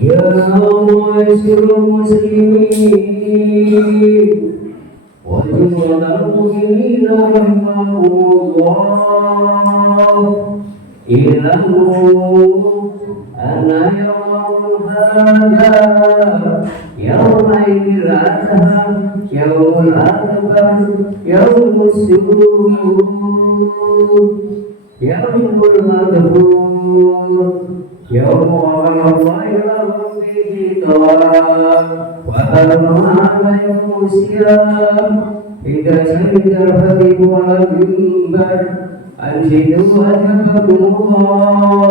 يا معاشر المسلمين وجمل المؤمنين رحمهم الله اعلموا أن يوم هذا يوم عيد الأضحى يوم الأكبر يوم السرور يوم المذكور يوم الله لهم فيه طواب وأمر عليهم الصيام إذا شهد الخطيب على المنبر أنشدوا أجركم الله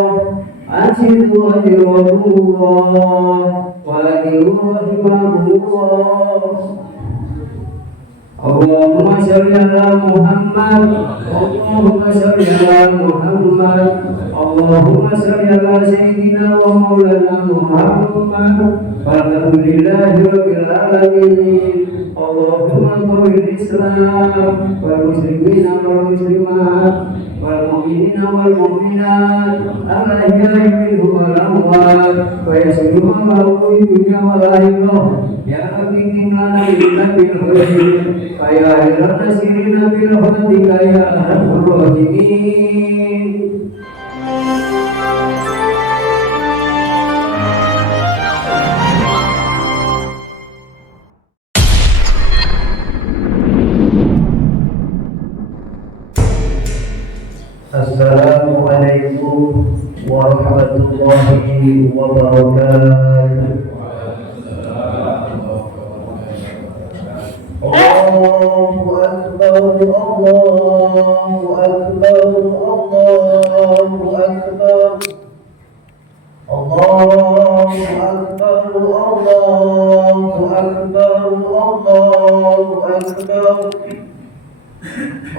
أنشدوا أجركم الله وأجروا رحمكم الله اللهم صل على محمد اللهم صل على محمد اللهم صل على سيدنا ومولانا محمد والحمد لله رب العالمين اللهم اغفر للإسلام والمسلمين والمسلمات والمؤمنين والمؤمنات الأحياء منهم والأموات ويسر الله في الدنيا والآخرة يا ربي إننا لله بالخير فيا خير الناصرين برحمتك يا أرحم الراحمين. Assalamualaikum warahmatullahi wabarakatuh. Allahu Akbar, Allahu Akbar, Allahu Akbar, Allahu Akbar, Allahu Akbar, Allahu Akbar.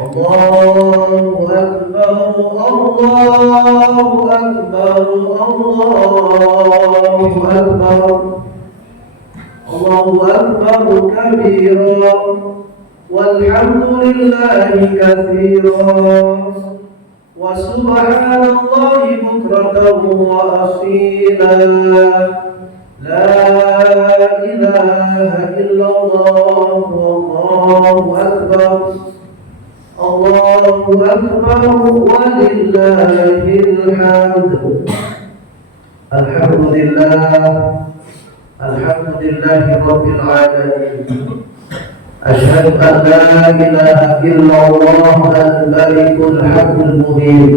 Allahu Akbar, Allahu Akbar, Allahu Akbar. Allahu Akbar kabira walhamdulillahi katsira wa subhanallahi bukratan wa asila. La ilaha illallah wallahu akbar. Allahu akbar walillahil hamd. Alhamdulillahi rabbil alamin. Asyhadu an la ilaha illallah al-malikul haqqul mubin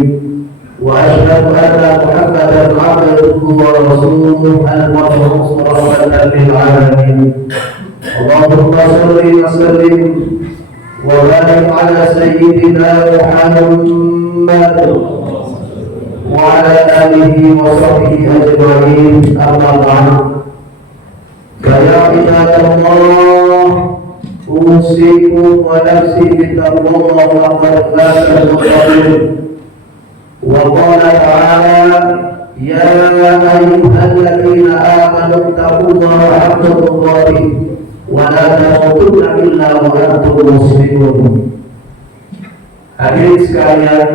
wa asyhadu anna Muhammadan abduhu wa rasuluhu al-mab'uts rahmatan lil alamin. Allahumma shalli wa sallim وبارك على سيدنا محمد وعلى آله وصحبه أجمعين. أما بعد فيا عباد الله أوصيكم ونفسي بتقوى الله وقد فاز المتقون. وقال تعالى يا أيها الذين آمنوا اتقوا الله حق تقاته ولا تموتن إلا وأنتم مسلمون. Hadirin sekalian,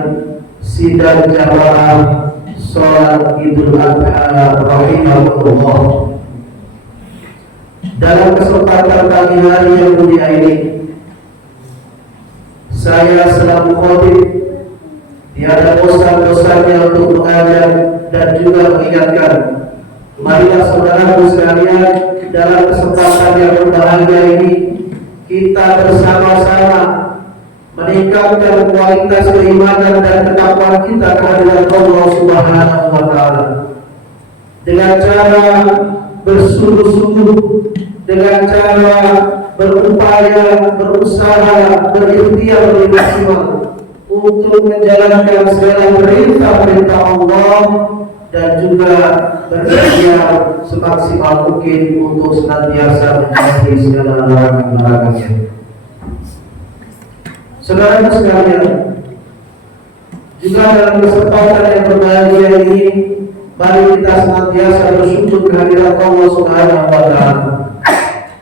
sidang jamaah salat Idul Adha rahimahullah. Dalam kesempatan pagi hari yang mulia ini, saya selaku khatib tiada bosan-bosannya untuk mengajak dan juga mengingatkan, marilah saudaraku sekalian, dalam kesempatan yang berbahagia ini kita bersama-sama meningkatkan kualitas keimanan dan ketakwaan kita kepada Allah Subhanahu wa taala dengan cara bersungguh-sungguh, dengan cara berupaya, berusaha, berikhtiar lebih maksimal untuk menjalankan segala perintah-perintah Allah dan juga berikhtiar semaksimal mungkin untuk senantiasa menjauhi segala larangan-larangannya. Saudara sekalian, juga dalam kesempatan yang berbahagia ini, mari kita senantiasa bersyukur kehadirat Allah Subhanahu wa taala.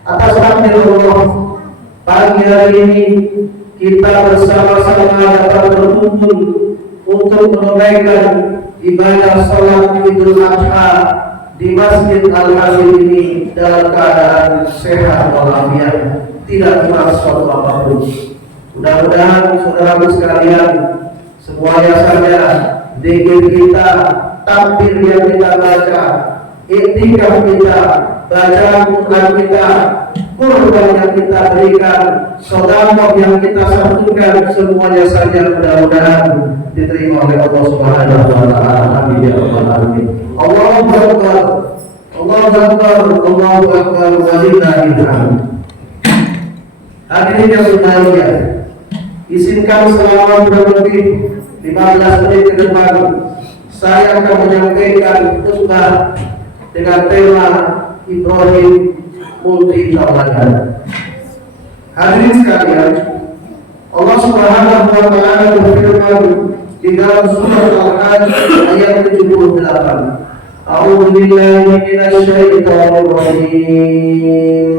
Atas takdir Allah, pagi hari ini kita bersama-sama dapat berkumpul untuk menunaikan ibadah sholat Idul Adha di Masjid Al-Hasim ini dalam keadaan sehat walafiat, tidak kurang suatu apapun. Mudah-mudahan saudaraku sekalian, semuanya saja zikir kita, takbir yang kita baca, iktikaf kita, bacaan Quran kita, kurban yang kita berikan, sedekah yang kita satukan, semuanya saja mudah-mudahan diterima oleh Allah Subhanahu wa taala. Amin ya rabbal alamin. Allahu akbar. Allahu akbar. Allahu akbar walillahil hamd. Hadirin yang berbahagia, izinkan selama kurang lebih 15 menit ke depan saya akan menyampaikan khutbah dengan tema Ibrahim Multi Tauladan. Hadirin sekalian, Allah Subhanahu wa taala berfirman di dalam surah Al-Hajj ayat 78. A'udzu billahi minasy syaithanir rajim.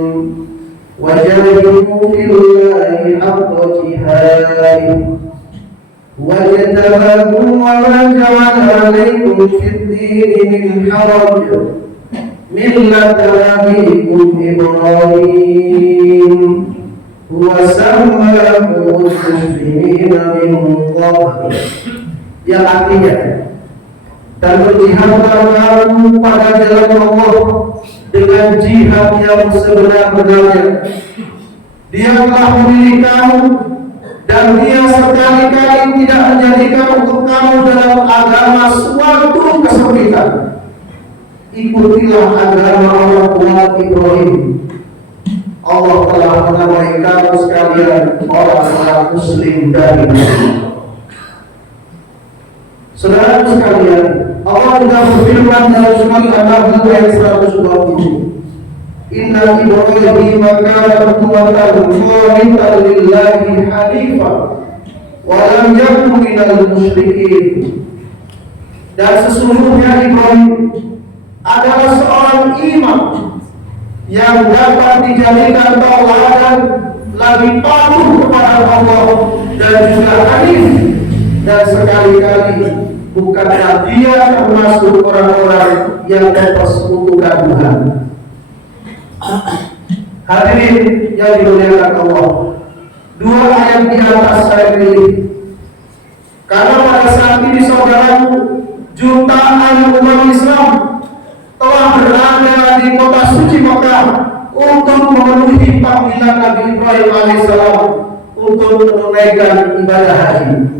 Wajahidu fillahi haqqa jihadih. Wajtabakum wa ma ja'ala 'alaikum fid-din min haraj. Millata abikum Ibrahim huwa sammakum muslimina min qabl. Yang artinya, dan berjihadlah kamu pada jalan Allah dengan jihad yang sebenar-benarnya. Dia telah memilih kamu dan dia sekali-kali tidak menjadikan untuk kamu dalam agama suatu kesempitan. Ikutilah agama orang tua Ibrahim. Allah telah menamai kamu sekalian orang-orang muslim dari Muslim. Saudara sekalian, Allah juga berfirman dalam surat An-Nahl ayat 120. Inna Ibrahim kana ummatan qanitan lillahi hanifan wa lam yakun minal musyrikin. Dan sesungguhnya Ibrahim adalah seorang imam yang dapat dijadikan tauladan, lagi patuh kepada Allah dan juga hanif, dan sekali-kali bukanlah dia termasuk orang-orang yang mempersekutukan Tuhan. Hadirin yang dimuliakan Allah, dua ayat di atas saya pilih karena pada saat ini saudaraku, jutaan umat Islam telah berada di kota suci Mekah untuk memenuhi panggilan Nabi Ibrahim alaihissalam untuk menunaikan ibadah haji.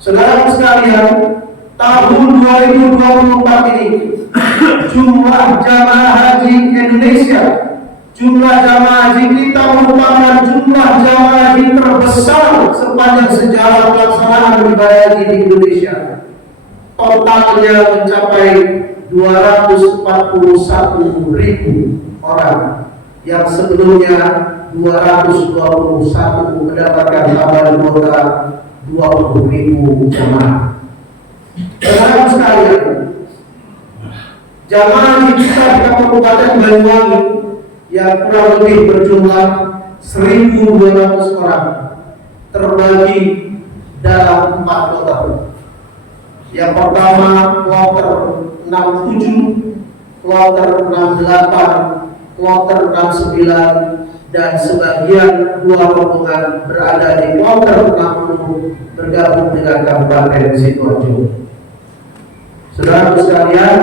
Saudara sekalian, tahun 2024 ini jumlah jamaah haji Indonesia, jumlah jamaah haji kita merupakan jumlah jamaah haji terbesar sepanjang sejarah pelaksanaan ibadah haji di Indonesia. Totalnya mencapai 241.000 orang, yang sebelumnya 221 mendapatkan tambahan kuota 20.000 jamaah. Saudara sekalian, jamaah kita di Kabupaten Banyuwangi yang kurang lebih berjumlah 1.200 orang terbagi dalam 4 kloter. Yang pertama kloter 67, kloter 68, kloter 69, dan sebagian dua rombongan berada di kloter 60 bergabung dengan Kabupaten Sidoarjo. Saudara sekalian,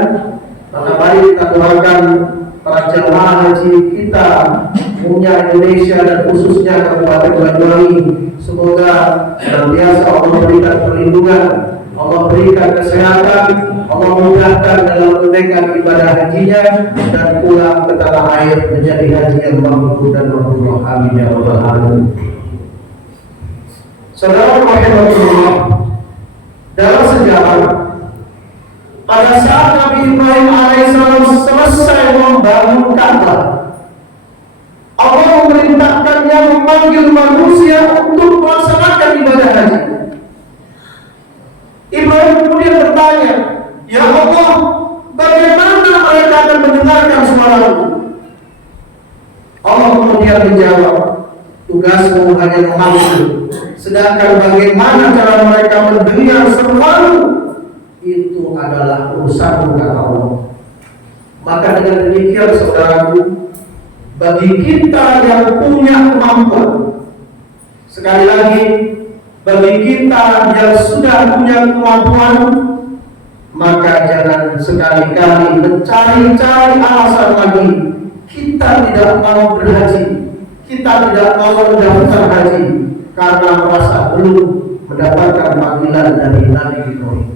maka mari kita doakan para jamaah haji kita umumnya Indonesia dan khususnya Kabupaten Banyuwangi, semoga senantiasa Allah berikan perlindungan, Allah berikan kesehatan, Allah mudahkan dalam menunaikan ibadah hajinya dan pulang ke tanah air menjadi haji yang mabrur dan mabrur. Amin ya rabbal alamin. Saudara rahimahullah, dalam sejarah pada saat Nabi Ibrahim alaihissalam selesai membangun Ka'bah, Allah memerintahkannya memanggil manusia untuk melaksanakan ibadah haji. Ibrahim kemudian bertanya, "Ya Allah, bagaimana mereka akan mendengarkan suaraku?" Allah kemudian menjawab, "Tugasmu hanya memanggil, sedangkan bagaimana cara mereka mendengar seruanmu, itu adalah urusanmu, kata Allah. Maka dengan demikian saudaraku, bagi kita yang punya kemampuan, sekali lagi, bagi kita yang sudah punya kemampuan, maka jangan sekali-kali mencari-cari alasan lagi kita tidak mau berhaji, kita tidak mau mendaftar haji karena merasa belum mendapatkan panggilan dari Nabi Ibrahim.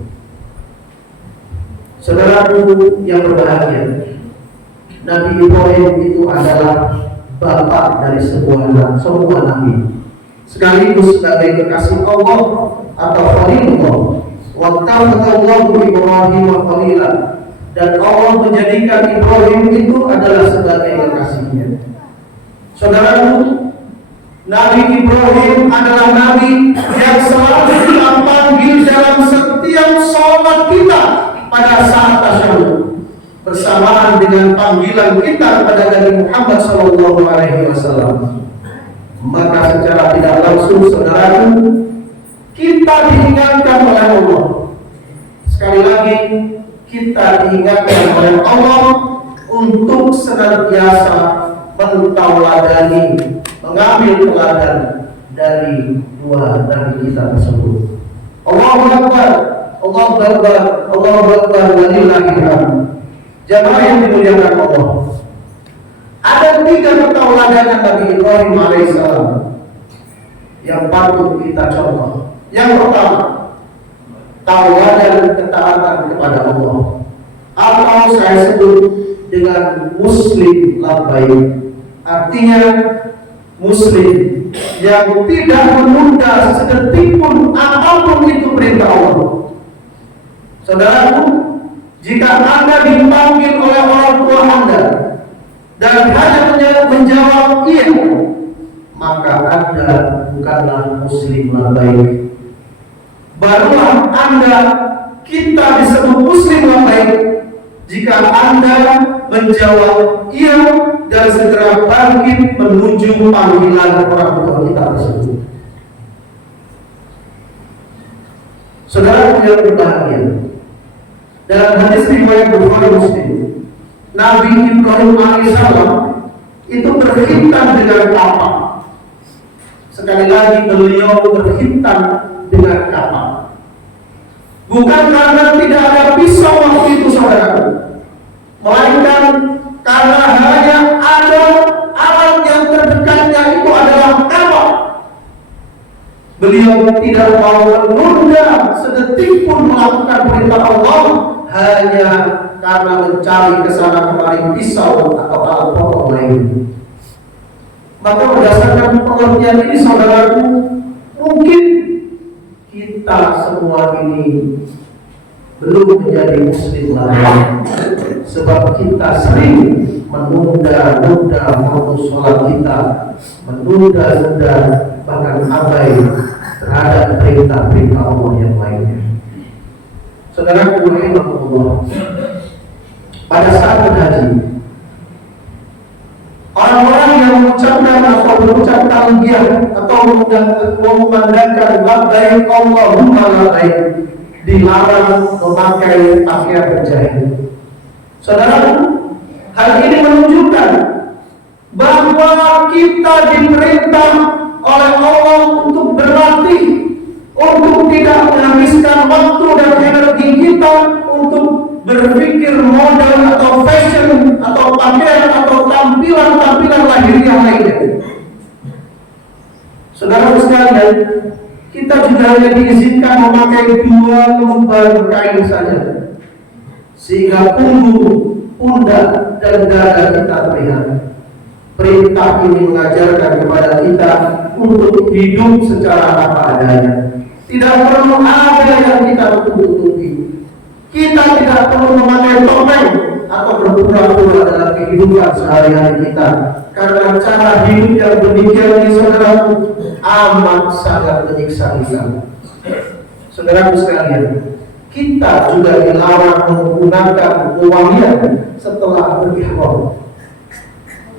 Saudaraku yang berbahagia, Nabi Ibrahim itu adalah bapak dari semua nabi, sekaligus sebagai kekasih Allah atau Khalilullah. Wattakhadallahu Ibrahim khalila, dan Allah menjadikan Ibrahim itu adalah sebagai kekasihnya. Saudaraku, Nabi Ibrahim adalah nabi yang selalu kita panggil dalam setiap sholat kita pada saat tasyahud, bersamaan dengan panggilan kita kepada Nabi Muhammad SAW. Maka secara tidak langsung, saudaraku, kita diingatkan oleh Allah. Sekali lagi, kita diingatkan oleh Allah untuk senantiasa mentauladani, mengambil teladan dari dua nabi kita tersebut. Allahu Akbar, Allahu Akbar, Allahu Akbar, walillahil hamd. Jamaah yang dimuliakan Allah, ada 3 ketauladanan Nabi Ibrahim alaihissalam yang patut kita contoh. Yang pertama, tauladan ketaatan kepada Allah, atau saya sebut dengan muslim labbaik. Artinya muslim yang tidak menunda sedetik pun apapun itu perintah Allah. Saudaraku, jika Anda dipanggil oleh orang tua Anda dan hanya menjawab iya, maka Anda bukanlah muslim labbaik. Barulah kita disebut muslim labbaik jika Anda menjawab iya dan segera bangkit menuju panggilan orang tua kita tersebut. Saudara yang berbahagia, dalam hadis riwayat Bukhari Muslim, Nabi Ibrahim alaihissalam itu berkhitan dengan kapal. Sekali lagi, beliau berkhitan dengan kapal. Bukan karena tidak ada pisau waktu itu, saudara, melainkan karena hanya ada alat yang terdekatnya itu adalah kapal. Beliau tidak mau menunda sedetik pun melakukan perintah Allah hanya karena mencari kesana kemari pisau atau alat pokok lain. Maka berdasarkan pengertian ini, saudaraku, mungkin kita semua ini belum menjadi muslim lagi, sebab kita sering menunda-nunda waktu sholat kita, menunda-nunda bahkan abai terhadap perintah-perintah Allah yang lainnya. Saudaraku rahimahullah, pada saat berhaji, orang-orang yang mengucapkan atau berucap talbiyah atau memandangkan labbaik Allahumma labbaik dilarang memakai pakaian berjahit. Saudara, hal ini menunjukkan bahwa kita diperintah oleh Allah untuk berlatih, untuk tidak menghabiskan waktu dan energi kita untuk berpikir model atau fashion atau pakaian atau tampilan lahiriah lainnya. Saudara sekalian, kita juga hanya diizinkan memakai 2 lembar kain saja, sehingga punggung, pundak, dan dada kita terlihat. Perintah ini mengajarkan kepada kita untuk hidup secara apa adanya. Tidak perlu ada yang kita tutup-tutupi. Kita tidak perlu memakai topeng atau berpura-pura dalam kehidupan sehari-hari kita, karena cara hidup yang demikian ini, saudaraku, amat sangat menyiksa kita. Saudaraku sekalian, kita juga dilarang menggunakan wewangian setelah berihram,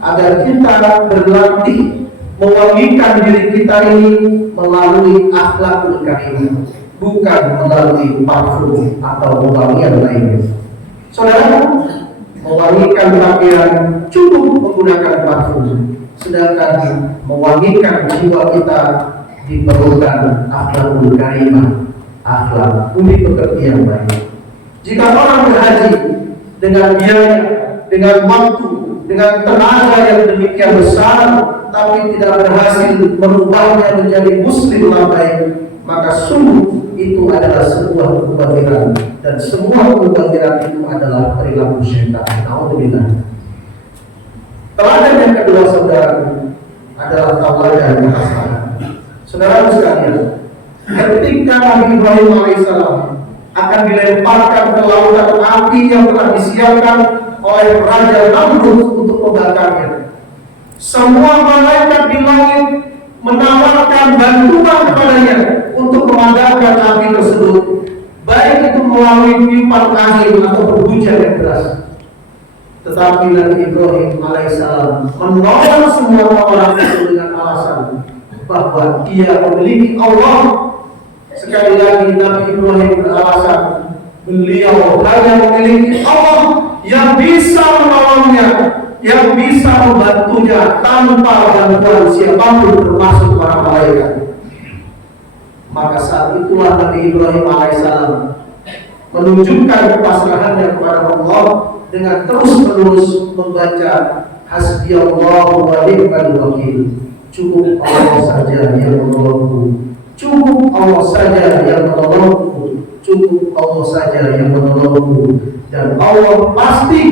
agar kita berlatih mewangikan diri kita ini melalui akhlakul karimah, bukan melalui parfum atau wangian lainnya. Saudara, mewangikan pakaian cukup menggunakan parfum, sedangkan mewangikan jiwa kita diperlukan akhlakul karimah, akhlak budi pekerti yang baik. Jika orang berhaji dengan biaya, dengan waktu, dengan tenaga yang demikian besar, tapi tidak berhasil merubahnya menjadi muslim yang baik, maka sungguh itu adalah sebuah kebajikan, dan semua kebajikan itu adalah perilaku syaitan. Alhamdulillah. Teladan yang kedua, saudara, adalah teladan yang asal. Saudara sekalian, ketika Nabi Ibrahim alaihissalam akan dilemparkan ke lautan api yang telah disiapkan oleh Raja Namrud untuk membakarnya, semua malaikat di langit menawarkan bantuan kepadanya untuk memadamkan api tersebut, baik itu melalui tiupan angin atau hujan yang deras. Tetapi Nabi Ibrahim alaihissalam menolak semua tawaran itu dengan alasan bahwa dia memiliki Allah. Sekali lagi Nabi Ibrahim beralasan beliau hanya memiliki Allah yang bisa menolongnya, yang bisa membantunya tanpa bantuan siapapun termasuk para malaikat. Maka saat itulah Nabi Ibrahim alaihissalam menunjukkan kepasrahannya kepada Allah dengan terus-menerus membaca hasbiyallahu wa ni'mal wakil. Cukup Allah saja yang menolongku, cukup Allah saja yang menolongku, cukup Allah saja yang menolongku, dan Allah pasti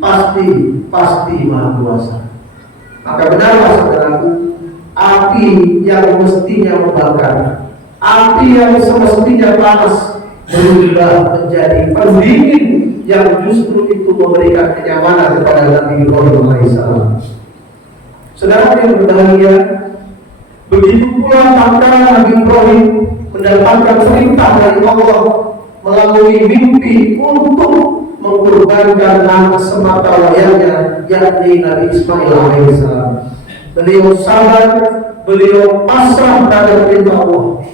Maha Kuasa. Maka benarlah saudaraku, api yang mestinya membakar, api yang semestinya panas, berubah menjadi pendingin yang justru itu memberikan kenyamanan kepada Nabi Ibrahim alaihissalam. Saudara yang berbahagia, begitu pula tatkala Nabi Ibrahim mendapatkan perintah dari Allah melalui mimpi untuk mengorbankan anak semata wayangnya, yakni Nabi Ismail alaihissalam. Beliau sabar, beliau pasrah pada perintah Allah.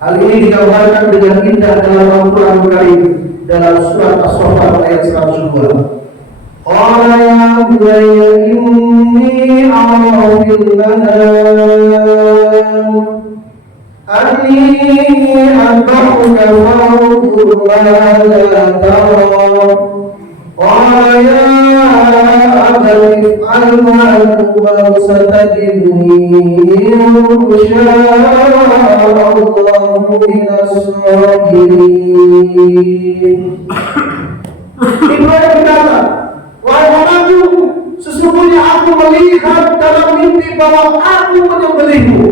Hal ini digambarkan dengan indah dalam Al-Quran Karim dalam surat As-Saffat ayat 102. Qala ya bunayya inni a'ra fil manam anni ad'uka fanzur madza tara. Qala ya abati if'al ma tu'mar satajidni insya'Allahu minas sabirin. Ibrahim berkata, wahai anakku, sesungguhnya aku melihat dalam mimpi bahwa aku menyembelihmu,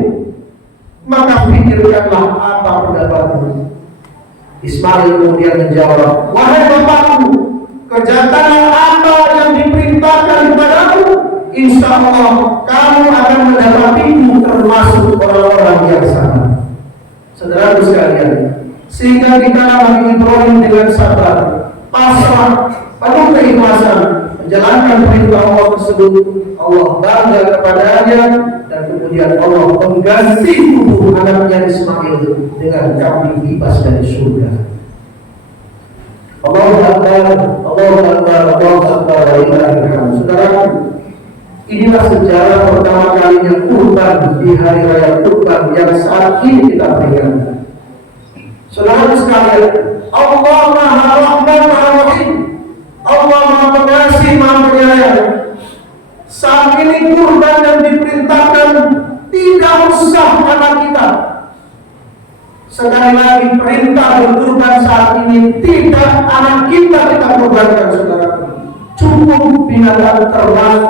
maka pikirkanlah apa pendapatmu. Ismail kemudian menjawab, wahai bapakku, kerjakan apa yang diperintahkan kepadamu, insya Allah kamu akan mendapatiku termasuk orang-orang yang sama. Saudara sekalian, sehingga kita Nabi Ibrahim dengan sabar, pasrah, penuh keikhlasan menjalankan perintah Allah tersebut, Allah bangga kepadanya, dan kemudian Allah mengganti tubuh anaknya Ismail dengan kambing bebas dari surga. Allahu Akbar, Allahu Akbar, Allahu Akbar, saudara, inilah sejarah pertama kalinya kurban di hari raya kurban yang saat ini kita peringati. Saudara sekalian, Allah Maha Rahman Maha Rahim, Allah Maha Pengasih Maha Penyayang. Saat ini kurban yang diperintahkan tidak usah anak kita. Sekali lagi perintah berkurban saat ini tidak anak kita korbankan, saudara. Cukup binatang ternak,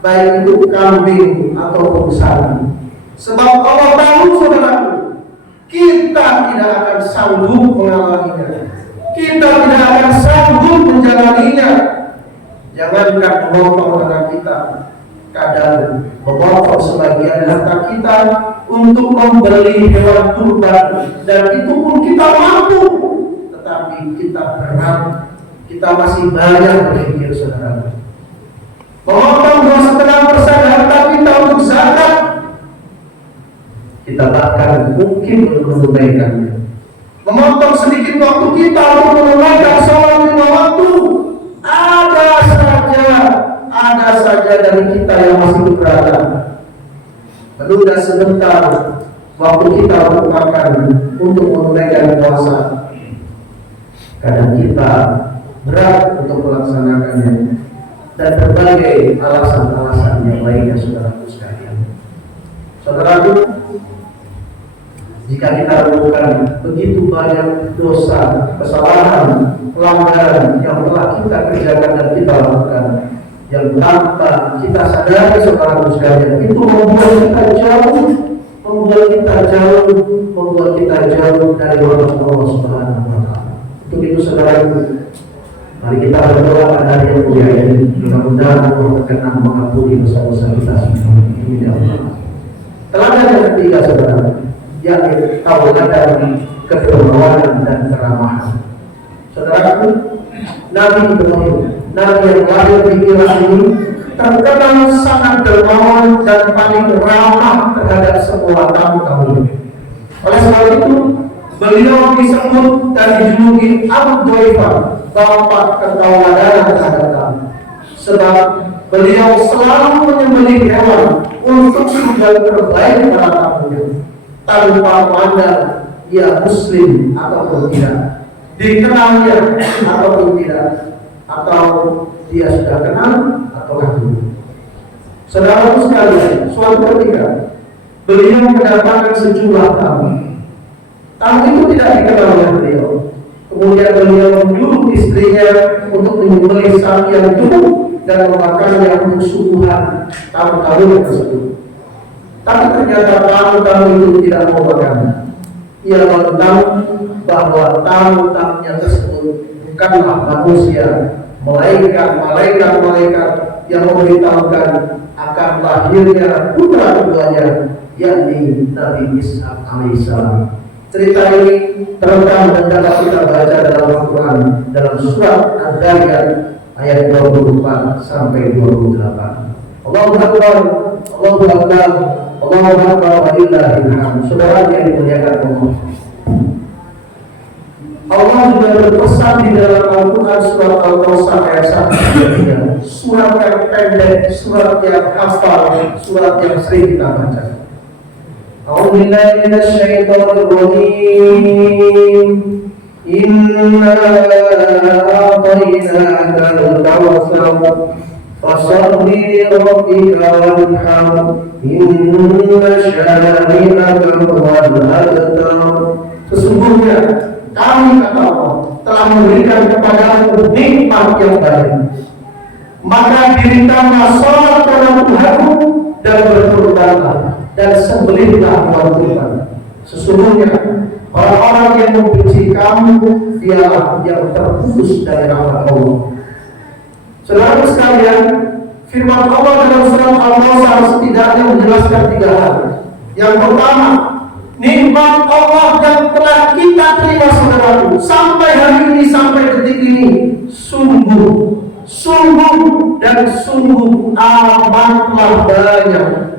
baik itu kambing ataupun sapi. Sebab Allah tahu, saudaraku, kita tidak akan sanggup mengalaminya, kita tidak akan sanggup menjalaninya. Jangankan memotong anak kita, kadang memotong sebagian harta kita untuk membeli hewan kurban, dan itu pun kita mampu, tetapi kita berat, kita masih banyak berpikir, saudara. Memotong 2,5% harta kita untuk zakat, kita bahkan mungkin belum menunaikannya. waktu kita untuk menunaikan sholat 5 waktu, ada saja dari kita yang masih keberatan menunda sebentar waktu kita untuk makan, untuk menunaikan puasa. Kadang kita berat untuk melaksanakannya dan berbagai alasan-alasan yang lainnya, saudaraku sekalian. Saudaraku, jika kita lakukan begitu banyak dosa, kesalahan, pelanggaran yang telah kita kerjakan dan kita lakukan, yang tanpa kita sadari, saudaraku sekalian, itu membuat kita jauh dari Allah Subhanahu wa Ta'ala. Untuk itu, saudaraku, mari kita berdoa pada hari yang mulia ini. Mudah-mudahan Allah berkenan mengampuni dosa-dosa kita semua. Teladan yang ketiga, saudara, yakni tauladan kedermawanan dan keramahan. Saudaraku, Nabi Ibrahim, Nabi yang lahir di Irak ini, terkenal sangat dermawan dan paling ramah terhadap semua tamu-tamu. Oleh sebab itu, beliau disebut dan dijuluki Abu Dhaifah, bapak ketauladanan terhadap tamu. Sebab beliau selalu menyembelih hewan untuk tujuan terbaik para tamunya, tanpa memandang dia muslim ataupun tidak, dikenalnya ataupun tidak, atau dia sudah kenal ataukah belum. Saudara sekalian, suatu ketika beliau mendapatkan sejumlah tamu. Tamu itu tidak dikenal oleh beliau. Kemudian beliau menyuruh istrinya untuk menyembelih sapi yang cukup dan memakannya untuk suguhan tamu-tamu tersebut. Tapi ternyata tamu-tamu itu tidak mau makan. Ia tahu bahwa tamu-tamunya tersebut bukanlah manusia, malaikat yang memberitahukan akan lahirnya putra keduanya, yakni Nabi Isa alaihissalam. Cerita ini terekam dan dapat kita baca dalam Al-Quran dalam surat Ad-Dariyat ayat 24 sampai 28. Allahu Akbar, Allahu Akbar, Allahu Akbar wa lillahil hamd. Saudara yang dimuliakan Allah, Allah juga berpesan di dalam Al-Quran surat Al-Kautsar ayat 1. Surat yang pendek, surat yang hafal, surat yang sering kita baca. أعوذ بالله من الشيطان الرجيم إنا أعطيناك الكوثر فصل لربك وانحر إن شانئك هو الأبتر. Sesungguhnya kami, kata Allah, telah memberikan kepadamu nikmat yang baik, maka dirikanlah salat kepada Tuhanmu dan berkurbanlah dan sembelihlah buat Tuhan. Sesungguhnya orang-orang yang membenci kamu dialah yang terputus dari rahmat Allah. Saudara sekalian, firman Allah dalam surat Al-Kautsar setidaknya menjelaskan 3 hal. Yang pertama, nikmat Allah yang telah kita terima, saudaraku, sampai hari ini, sampai detik ini, sungguh dan sungguh amatlah banyak.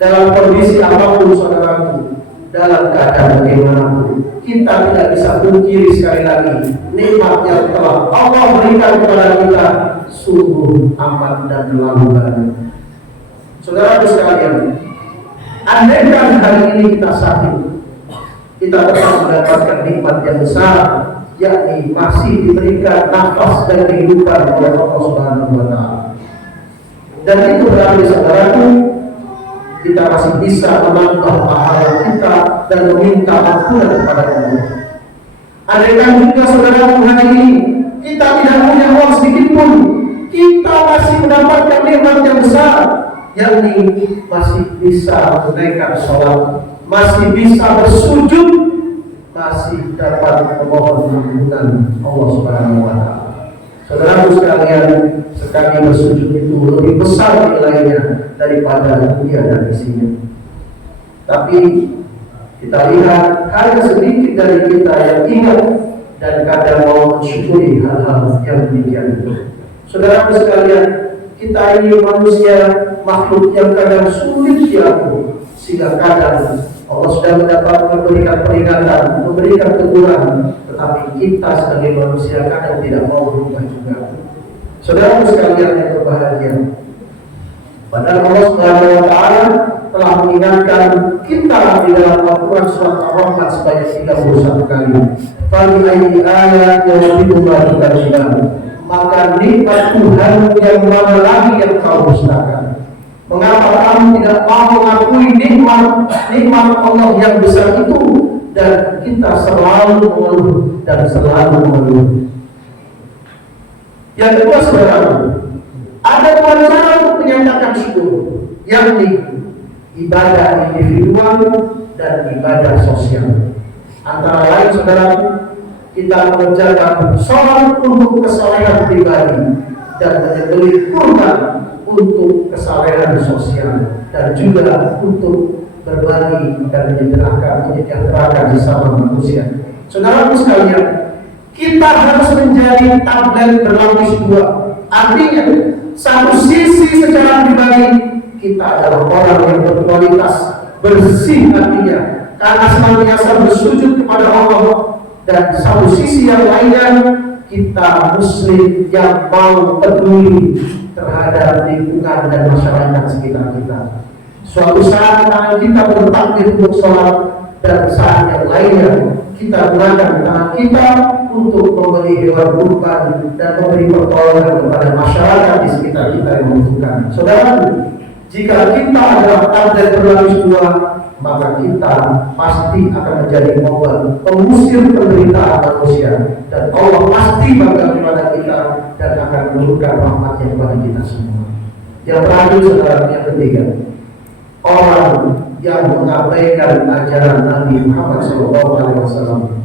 Dalam kondisi apapun, saudaraku, dalam keadaan bagaimanapun, kita tidak bisa pungkiri sekali lagi nikmat yang telah Allah berikan kepada kita sungguh amat dan terlalu banyak. Saudaraku sekalian, andaikan hari ini kita sakit, kita tetap mendapatkan nikmat yang besar, yakni masih diberikan nafas dan kehidupan oleh Allah Subhanahu wa Ta'ala. Dan itu berarti, saudaraku, kita masih bisa menambah pahala kita dan meminta ampunan kepada Allah. Andaikan juga, saudaraku, hari ini kita tidak punya uang sedikit pun, kita masih mendapatkan nikmat yang besar, yakni masih bisa menunaikan sholat, masih bisa bersujud, masih dapat memohon ampunan Allah Subhanahu wa Ta'ala. Saudaraku sekalian, sekali bersujud itu lebih besar nilainya daripada dunia dan isinya. Tapi kita lihat hanya sedikit dari kita yang ingat dan kadang mau mensyukuri hal-hal yang demikian itu. Saudaraku sekalian, kita ini manusia, makhluk yang kadang sulit diatur, sehingga kadang Allah sudah memberikan peringatan, memberikan teguran, tetapi kita sebagai manusia kadang tidak mau berubah juga. Saudara sekalian yang berbahagia, padahal Allah Subhanahu wa taala telah mengingatkan kita di dalam Al-Qur'an surat Ar-Rahman sebanyak 31 kali. Fali ayyi ayatin rabbika tukadziban. Maka nikmat Tuhan yang mana lagi yang kau dustakan? Mengapa kamu tidak mau mengakui nikmat Allah yang besar itu? Dan kita selalu mengeluh dan selalu mengeluh. Yang kedua, saudara, ada dua cara untuk menyatakan syukur, yakni ibadah individual dan ibadah sosial. Antara lain, saudara, kita mengerjakan sholat untuk kesalehan pribadi dan menyembelih kurban untuk kesalehan sosial, dan juga untuk berbagi dan menyejahterakan sesama manusia. Saudara sekalian, kita harus menjadi tablet berlapis dua. Artinya, satu sisi secara pribadi kita adalah orang yang berkualitas, bersih hatinya karena senantiasa bersujud kepada Allah, dan satu sisi yang lainnya kita muslim yang mau peduli terhadap lingkungan dan masyarakat sekitar kita. Suatu saat tangan kita bertakbir untuk sholat, dan saat yang lainnya kita gunakan tangan kita untuk membeli hewan kurban dan memberi pertolongan kepada masyarakat di sekitar kita yang membutuhkan. Saudara, jika kita adalah tablet berlapis dua, maka kita pasti akan menjadi obat pengusir penderitaan manusia, dan Allah pasti bangga kepada kita dan akan menurunkan rahmat-Nya kepada kita semua. Yang terakhir, saudara, yang ketiga, orang yang mengabaikan ajaran Nabi Muhammad SAW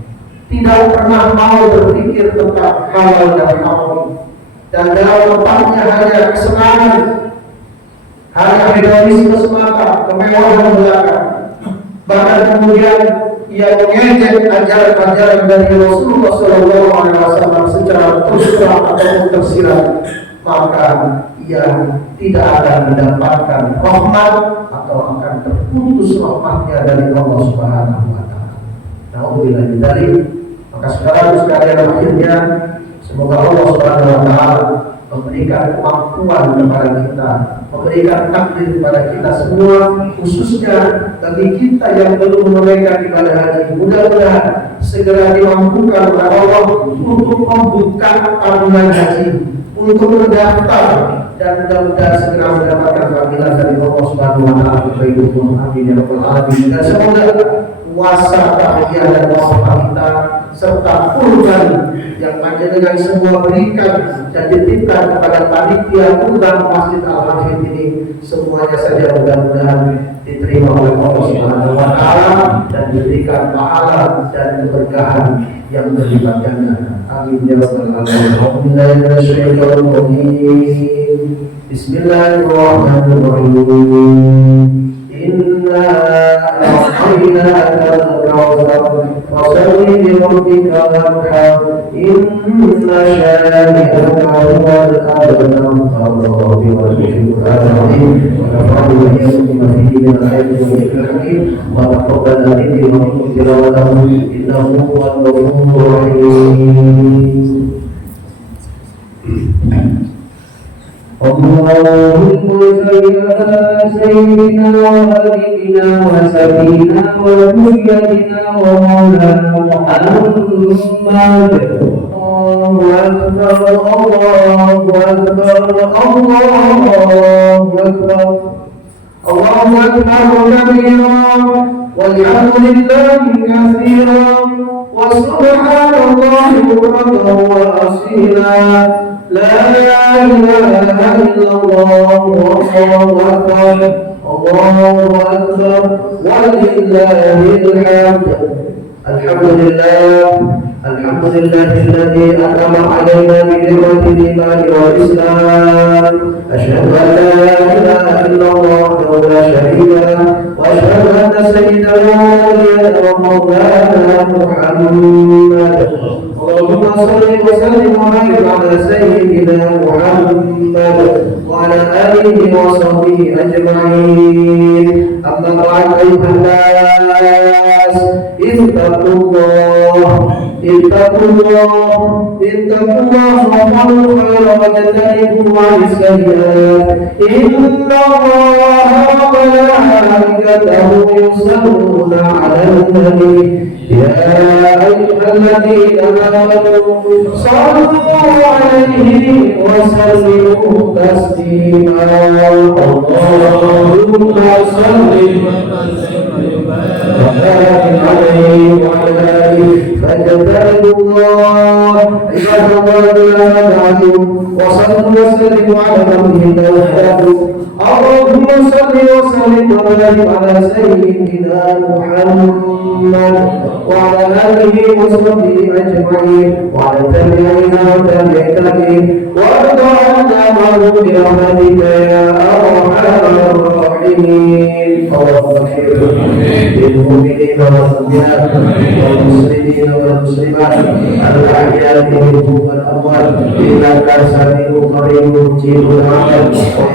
tidak pernah mau berpikir tentang halal dan haram, dan dalam tempatnya hanya kesenangan, hanya hedonisme semata, kemewahan belaka. Bahkan kemudian ia mengejek ajaran-ajaran dari Rasulullah SAW secara terus terang atau tersirat, maka ia tidak akan mendapatkan rahmat atau akan terputus rahmatnya dari Allah Subhanahu wa taala. Nauzubillah min dzalik. Maka saudara sekalian, akhirnya semoga Allah Subhanahu wa taala memberikan kemampuan kepada kita, memberikan takdir kepada kita semua, khususnya bagi kita yang belum menunaikan ibadah haji. Mudah-mudahan segera dimampukan oleh Allah untuk membuka tabungan haji, untuk mendaftar, dan mudah-mudahan segera mendapatkan panggilan dari Allah Subhanahu wa taala. Amin ya rabbal alamin. Dan semoga puasa, tahiyah dan puasa kita serta kurban yang panjenengan semua berikan dan dititipkan kepada panitia kurban Masjid Al-Hafid ini, semuanya saja mudah-mudahan diterima oleh Allah Subhanahu wa taala dan diberikan pahala dan keberkahan yang berlipat ganda. Amin ya rabbal alamin. Bismillahirrahmanirrahim. Inna a'tainaka al-kawthar fasalli li rabbika wanhar inna shani'aka huwal abtar Rabbi wa shukran wa nafa'u bihi min al-ayati al-hakim wa taqabbal minni wa minkum tilawatahu innahu huwal ghafurur rahim. اللهم صل على سيدنا وحبيبنا وسبينا ومسيدنا ومولانا محمد. الله أكبر الله أكبر الله أكبر الله أكبر كبيرا والحمد لله كثيرا وسبحان الله بكرة وأصيلا. لا إله إلا الله والله أكبر الله أكبر ولله الحمد. الحمد لله الذي أنعم علينا بنعمة الإيمان والإسلام. أشهد أن لا إله إلا الله وحده لا شريك له وأشهد أن سيدنا ومولانا محمد. اللهم صل وسلم وبارك على سيدنا محمد وعلى آله وصحبه أجمعين. أما بعد، أيها الناس اتقوا الله وقولوا الخير واجتنبوا عن السيئات إن الله وملائكته يصلون على النبي يا أيها الذين آمنوا صلوا عليه وسلموا تسليما اللهم صل وبارك عليه وعلى آله فاجتنبوا الله عباد الله تعالوا وصلوا وسلموا على نبينا محمد اللهم صل وسلم وبارك على سيدنا محمد وعلى آله وصحبه أجمعين وعلى التابعين والتابعين وارض عنا معهم برحمتك يا أرحم الراحمين اللهم اغفر للمؤمنين والمؤمنات والمسلمين والمسلمات الأحياء منهم والأموات إنك سميع قريب مجيب العمل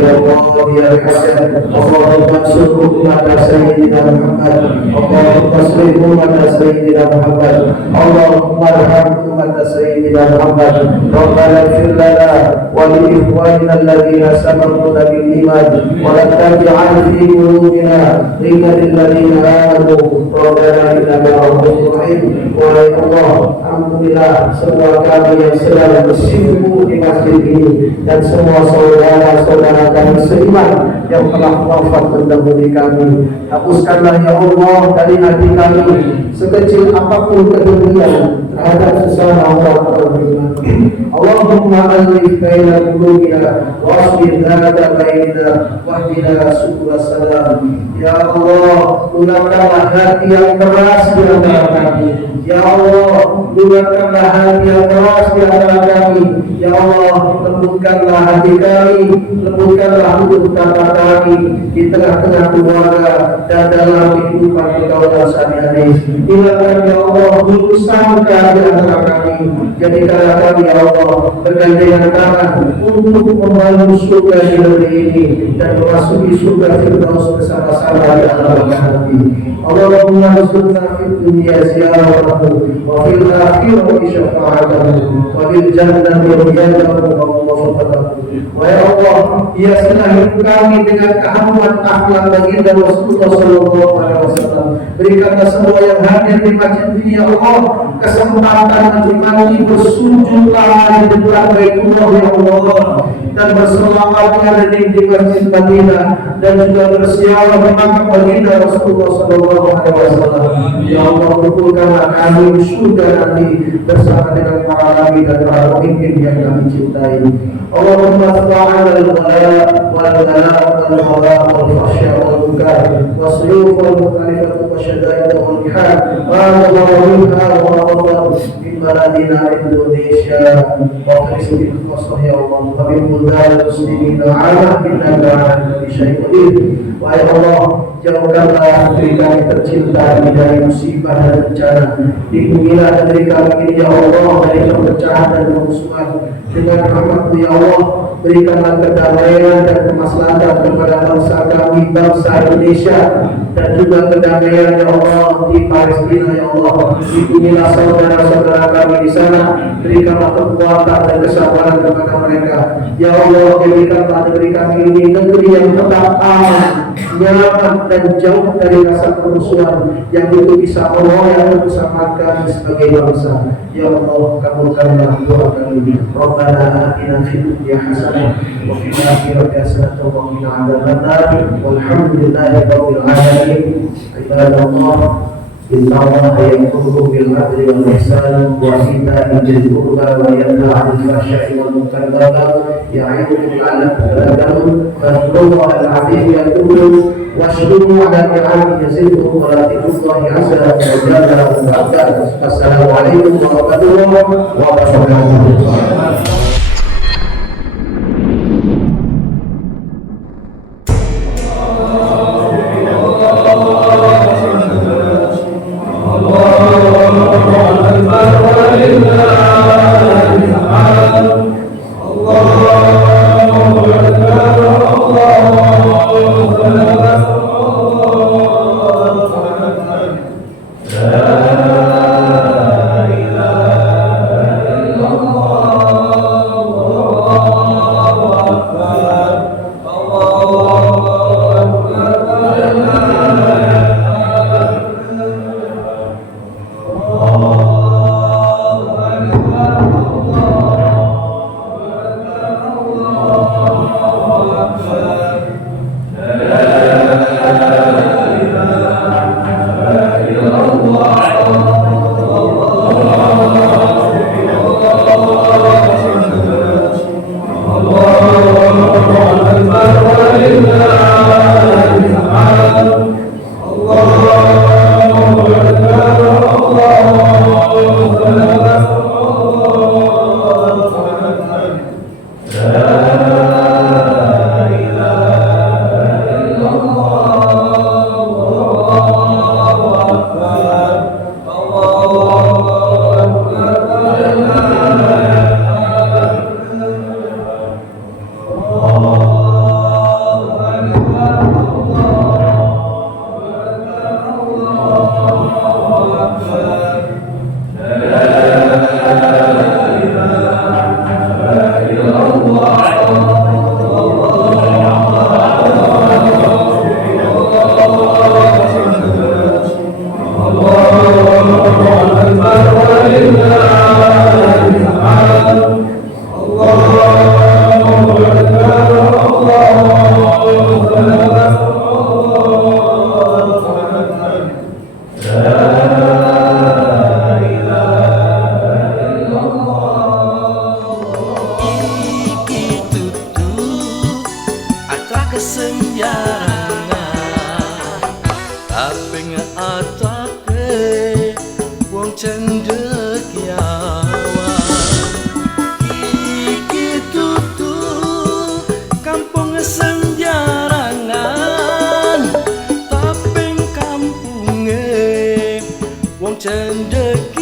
ويا القاضي الحسن اللهم انصر أمة سيدنا محمد اللهم اصلح أمة سيدنا محمد اللهم ارحم أمة سيدنا محمد ربنا اغفر لنا ولإخواننا الذين سبقونا بالإيمان ولا تجعل في قلوبنا غلا للذين آمنوا ربنا إنك رؤوف رحيم ويا الله alhamdulillah semua kami yang sedang bersibuk di masjid ini dan semua saudara-saudara kami seiman yang telah wafat terdahulu kami hapuskanlah ya Allah dari hati kami sekecil apapun kedudukan terhadap sesama orang beriman. Allahumma alif baina qulubina wasbir dzata bainana wahdina subul salam. Ya Allah, lunakanlah hati yang keras di antara kami. Ya Allah, lunakanlah hati yang keras di antara kami. Ya Allah, lembutkanlah hati kami, lembutkanlah lembut kata kami di tengah-tengah keluarga dan dalam kehidupan pergaulan sehari-hari. Hilangkan ya Allah putus sangka di antara kami. Jadikanlah kami ya Allah bergandengan tangan untuk membangun surga di negeri ini dan memasuki surga Firdaus bersama-sama di antara kami. Allahumma rzuqna fid dunya ziyaratahu wa fil akhirati syafa'atahu wa fil jannati riyadahu wa mawafaqatahu. Wa ya Allah, hiasilah hidup kami dengan keharuman akhlak baginda Rasulullah sallallahu alaihi wasallam. Berikanlah semua yang hadir di masjid ini ya Allah kesempatan menikmati bersujudlah di depan Baitullah ya Allah dan berselawatnya di masjid Madinah dan juga bersiarah di makam baginda Rasulullah sallallahu alaihi wasallam. Ya Allah, kumpulkanlah kami di surga nanti bersama dengan para nabi dan para pemimpin yang kami cintai. Allahumma ta'ala al-ghala wal-ghala wal-ghala wal-fahsya wal-munkar was-suyuf wal-mukhalifat wa-syadaid wal-bihar wa-al-ghawaminha wa-al-ghawamin min baladina Indonesia wa Filistin khasah ya Allah wa min buldan muslimin ala innaka ala kulli syai'in qadir. Wa ya Allah, jauhkanlah negeri kami tercinta dari musibah dan bencana. Lindungilah negeri kami ini ya Allah dari perpecahan dan permusuhan. Dengan rahmat-Mu ya Allah, berikanlah kedamaian dan kemaslahatan kepada bangsa kami, bangsa Indonesia, dan juga kedamaian ya Allah di Palestina ya Allah. Lindungilah saudara-saudara kami di sana, berikanlah kekuatan dan kesabaran kepada mereka. Ya Allah, jadikanlah negeri kami ini negeri yang tetap aman, nyaman dan jauh dari rasa permusuhan yang itu bisa meroyah dan bersama kami sebagai bangsa. Ya Allah, kabulkanlah doa kami. Rabbana atina fid dunya hasanah wa fil akhirati hasanah wa qina adzabannar. Walhamdulillahi rabbil alamin. Ibadallah, innallaha ya'muru bil 'adli wal ihsan wa ita'i dzil qurba wa yanha 'anil fahsya'i wal munkari wal baghi ya'idukum la'allakum tadhakkarun. Fadhkurullaha al-'azim yadhkurkum washkuru 'ala ni'amihi yazidkum wa la tu'tullahi 'azza wa jalla wa ta'ala. Assalamualaikum warahmatullahi wabarakatuh. La ilaha Kesenjangan tapi ngatake wong cendekiawan iki tutu kampung senjarangan tapi kampunge wong cendekiawan